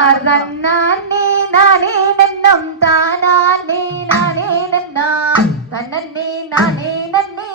தன்னார் தன்னார் நீ நானே நன்னம் தானார் நீ நானே நன்னா தன்னே நானே நன்னே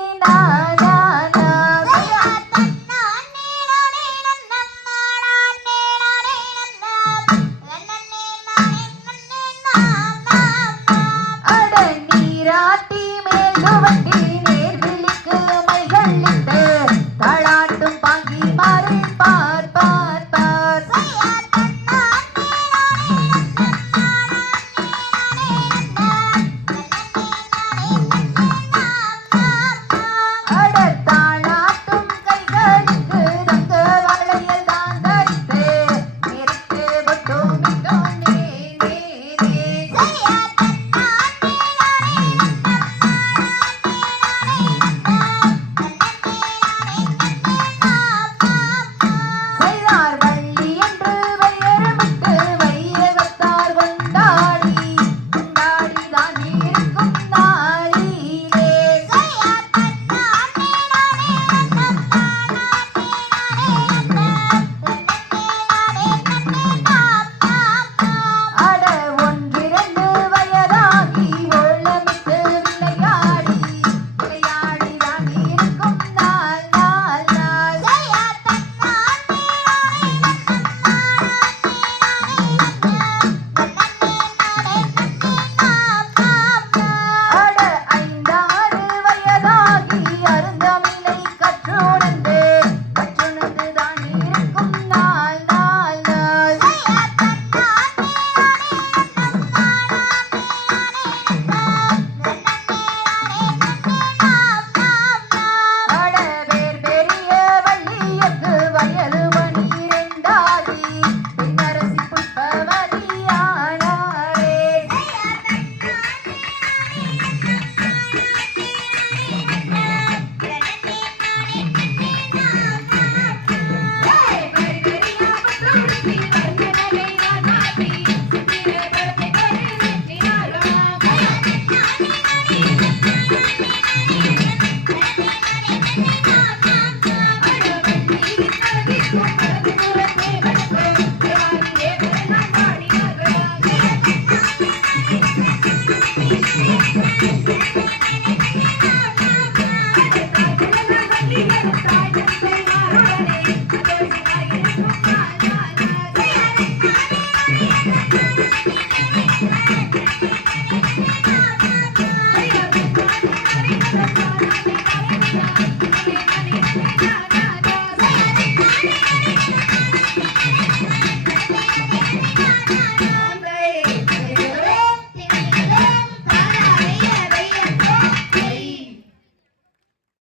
big, big.